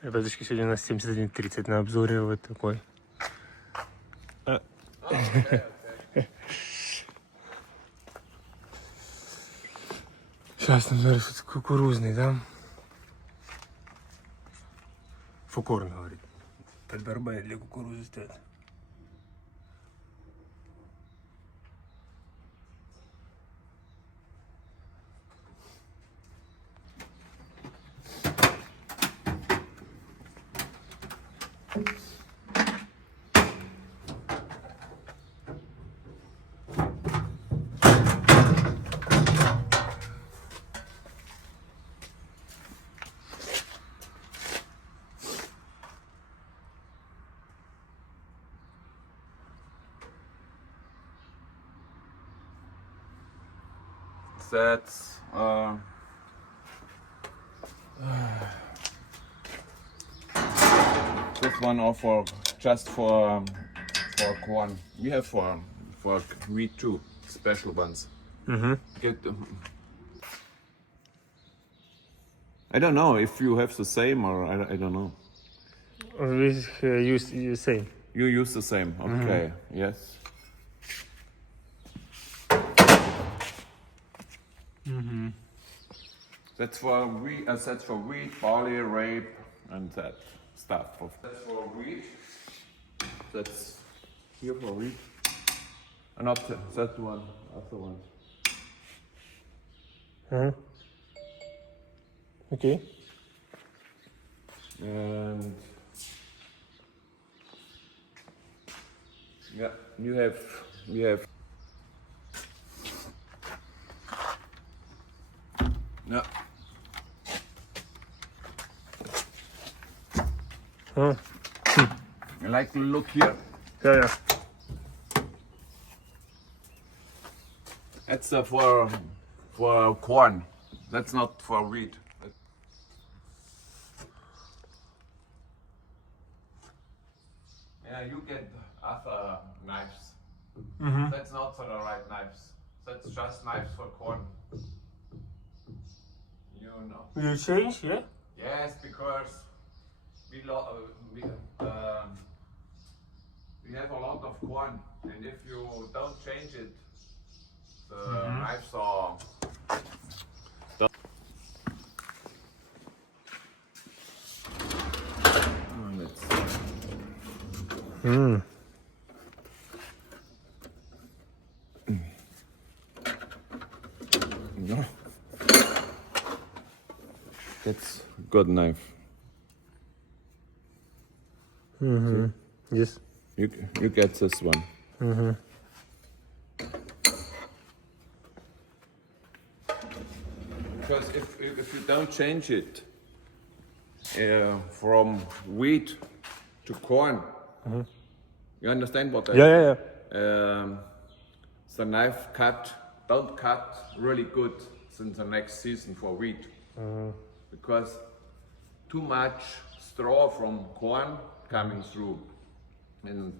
Ребяточки, сегодня у нас 71.30 на обзоре вот такой. Сейчас нам зараз вот кукурузный, да? Фукорн говорит. Подбарбай для кукурузы стоит. That's this one or for just for corn. We have for wheat too, special ones. Get them. I don't know if you have the same or I don't know. We use the same. You use the same, okay? Yes. That's for wheat, barley, rape, and that stuff. That's for wheat. That's here for wheat. Not that one, other one. Okay. And yeah, we have. Yeah. You like to look here? Yeah. That's for corn. That's not for wheat. Yeah, you get other knives. That's not for the right knives. That's just knives for corn. You know. You change, yeah? Yes, because we have a lot of corn, and if you don't change it, the knives are. No. That's good knife. Yes. You get this one. Because if you don't change it from wheat to corn, you understand what I mean? Yeah. The knife don't cut really good in the next season for wheat, because too much straw from corn coming through, and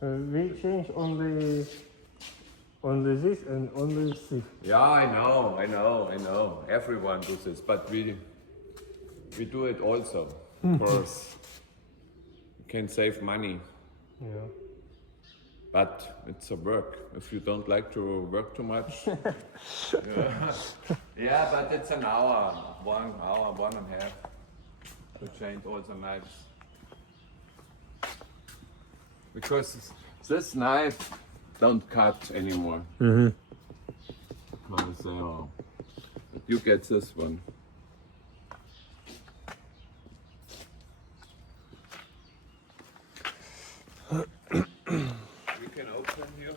We change only this and only this. yeah, I know. Everyone does this, but we do it also because you can save money. Yeah. But it's a work. If you don't like to work too much, yeah. But it's an hour, 1 hour, 1.5 to change all the knives. Because this knife don't cut anymore. So you get this one. We can open here.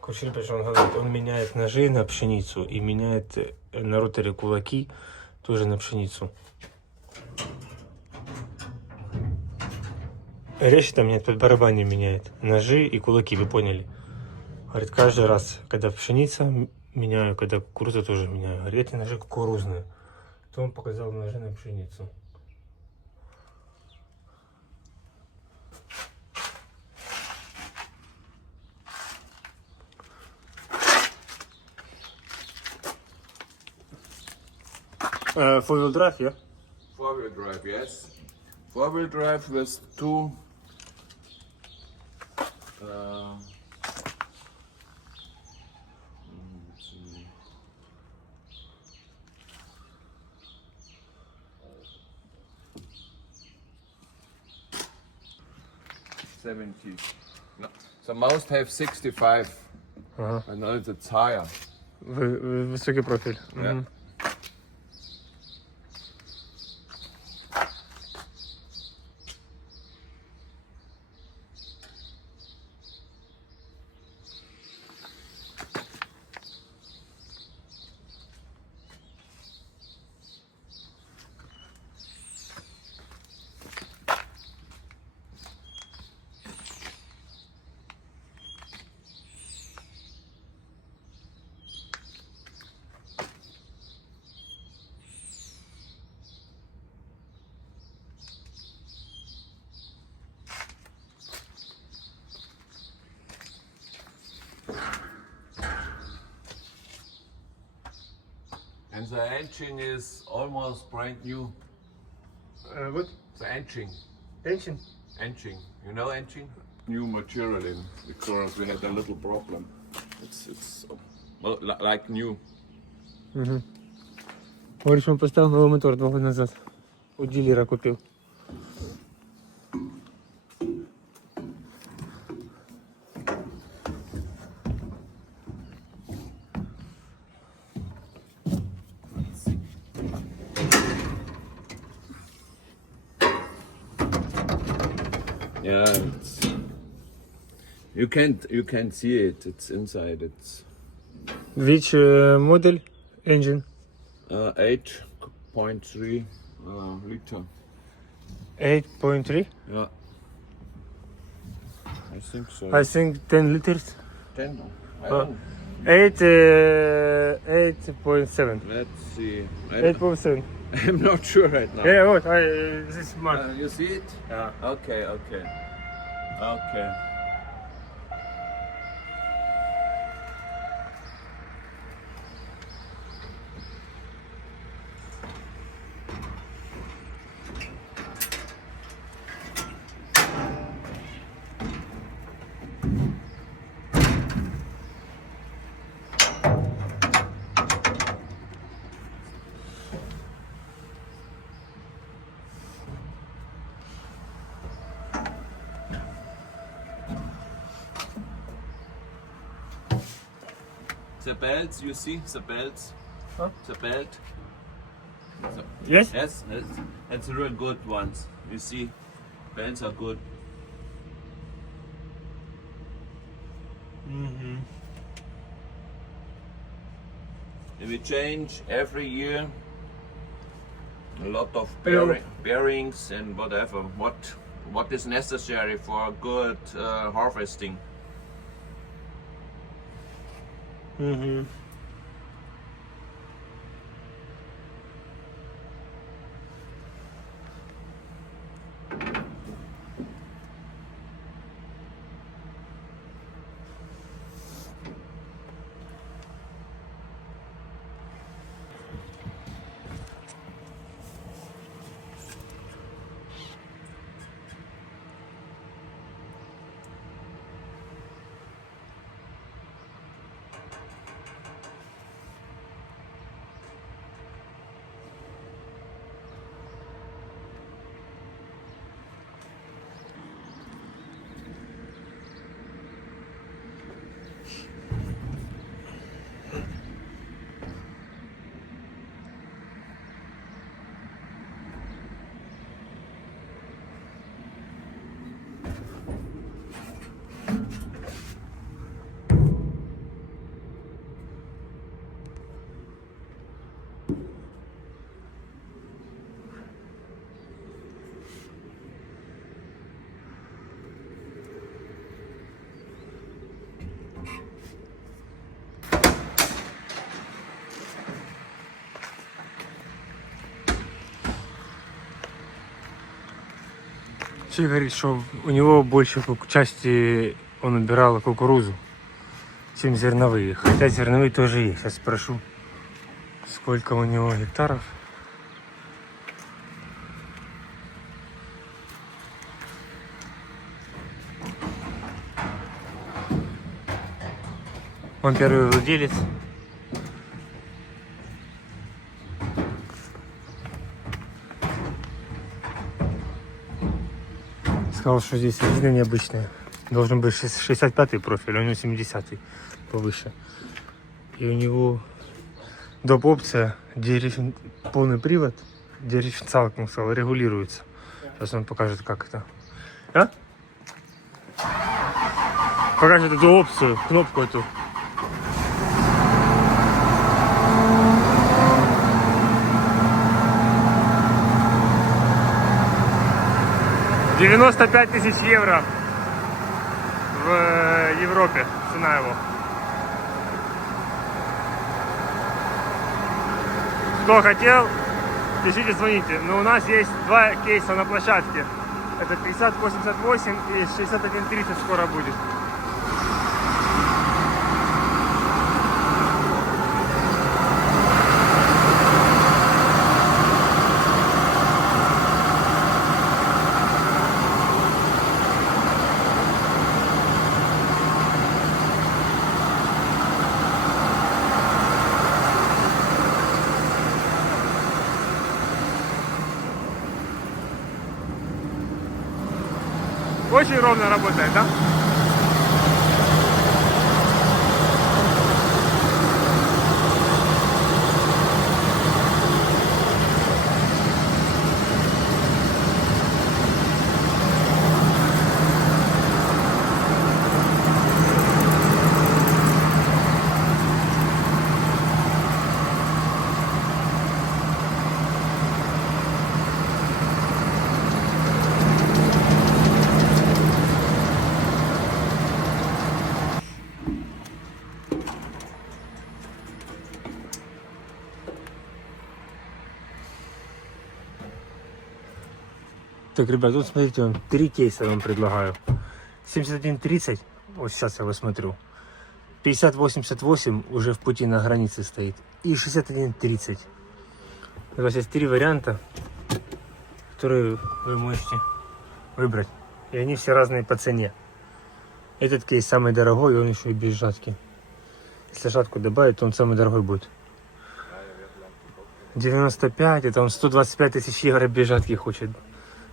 Кучер, он говорит, он меняет ножи на пшеницу и меняет на роторе кулаки тоже на пшеницу. Речь там меняет, под барабане меняет ножи и кулаки, вы поняли. Говорит, каждый раз, когда пшеница меняю, когда кукуруза тоже меняю. Говорит, эти ножи кукурузные. То он показал ножи на пшеницу. Four-wheel drive, yeah? Four-wheel drive, yes. Four-wheel drive with two. Let's see. 70. No. So most have 65. Ага. I know it's higher. Високий профіль. Yeah. Мгм. And the engine is almost brand new. What? The engine. Engine? Engine. You know engine? New material in because we had a little problem. It's well, like new. Угу. Говориш, він поставив новий мотор 2 роки назад. У дилера купив. Yeah, you can't see it. It's inside. It's Which model engine? 8.3 liter. 8.3? Yeah, I think so. I think 10 liters. 10. I Uh, don't. 8.7. Let's see. 8.7. I'm not sure right now. Yeah, what? This mark. You see it? Yeah. Okay. The belts, you see the belts? Huh? The belt? Yes? Yes, that's real good ones. You see, belts are good. Mm-hmm. And we change every year a lot of Hello. bearings and whatever. What is necessary for good harvesting? Mm-hmm. Все говорит, что у него больше части он убирал кукурузу, чем зерновые. Хотя зерновые тоже есть. Сейчас спрошу, сколько у него гектаров. Он первый владелец. Сказал, что здесь резина необычная. Должен быть 65-й профиль, а у него 70-й повыше. И у него доп. Опция, полный привод, дифференциал, как он сказал, регулируется. Сейчас он покажет, как это. А? Покажет эту опцию, кнопку эту. $95 тысяч евро в Европе, цена его. Кто хотел, пишите, звоните. Но у нас есть два кейса на площадке. Это 5088 и 6130 скоро будет. Очень ровно работает, да? Так, ребят, тут смотрите, он 3 кейса вам предлагаю. 7130, вот сейчас я его смотрю. 5088 уже в пути на границе стоит. И 6130. У вас есть 3 варианта, которые вы можете выбрать. И они все разные по цене. Этот кейс самый дорогой, и он еще и без жатки. Если жатку добавить, то он самый дорогой будет. 95, это он 125 тысяч евро без жатки хочет.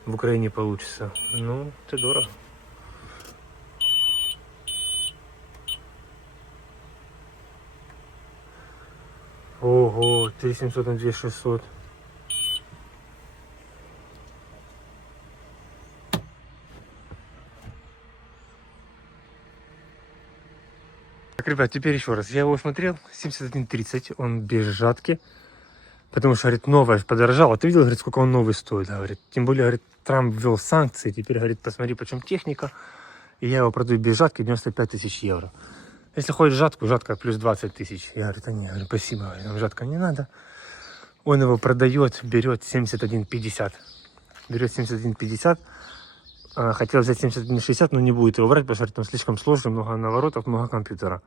В Украине получится. Ну, это дорого. Ого, 3700 на 2600. Так, ребят, теперь еще раз. Я его смотрел, 7130, он без жатки. Потому что, говорит, новое подорожало. Ты видел, говорит, сколько он новый стоит? Говорит, тем более, говорит, Трамп ввел санкции. Теперь, говорит, посмотри, почем техника. И я его продаю без жатки 95 тысяч евро. Если хочешь жатку, жатка плюс 20 тысяч. Я говорю, да не, говорю, спасибо, говорю, нам жатка не надо. Он его продает, берет 71,50. Берет 71,50. Хотел взять 71,60, но не будет его брать, потому что там слишком сложно, много наворотов, много компьютера.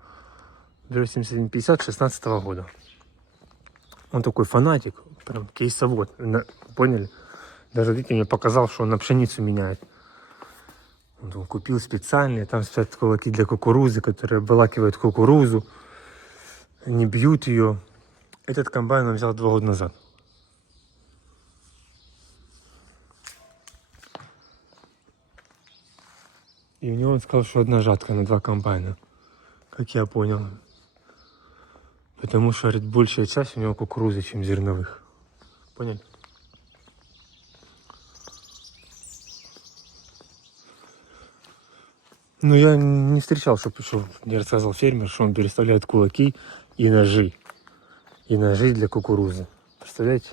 Берет 71,50 16 года. Он такой фанатик, прям кейсовод, поняли? Даже, видите, мне показал, что он на пшеницу меняет. Он купил специальные, там стоят кулаки для кукурузы, которые обволакивают кукурузу, не бьют ее. Этот комбайн он взял 2 года назад. И у него он сказал, что одна жатка на 2 комбайна, как я понял. Потому что, говорит, большая часть у него кукурузы, чем зерновых. Поняли? Ну, я не встречал, что мне рассказывал фермер, что он переставляет кулаки и ножи. И ножи для кукурузы. Представляете?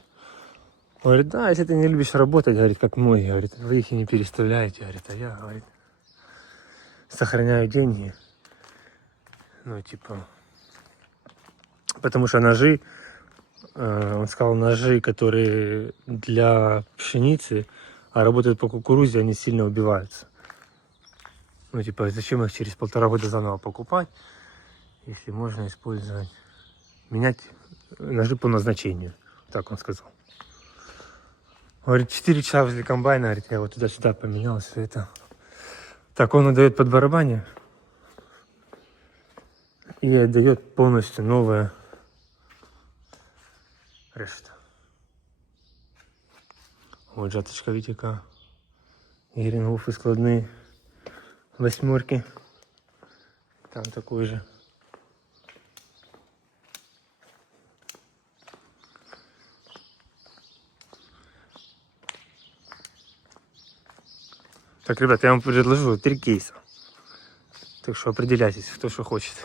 Он говорит, да, если ты не любишь работать, говорит, как многие, говорит, вы их и не переставляете, говорит, а я, говорит, сохраняю деньги. Ну, типа... Потому что ножи, он сказал, ножи, которые для пшеницы, а работают по кукурузе, они сильно убиваются. Ну, типа, зачем их через 1,5 года заново покупать, если можно использовать, менять ножи по назначению, так он сказал. Говорит, 4 часа возле комбайна, говорит, я вот туда-сюда поменял все это. Так, он отдает под барабане. и отдает полностью новая решта. Вот жаточка Витика. Грінгофи складные. Восьмерки. Там такой же. Так, ребят, я вам предложу 3 кейса. Так что определяйтесь, кто что хочет.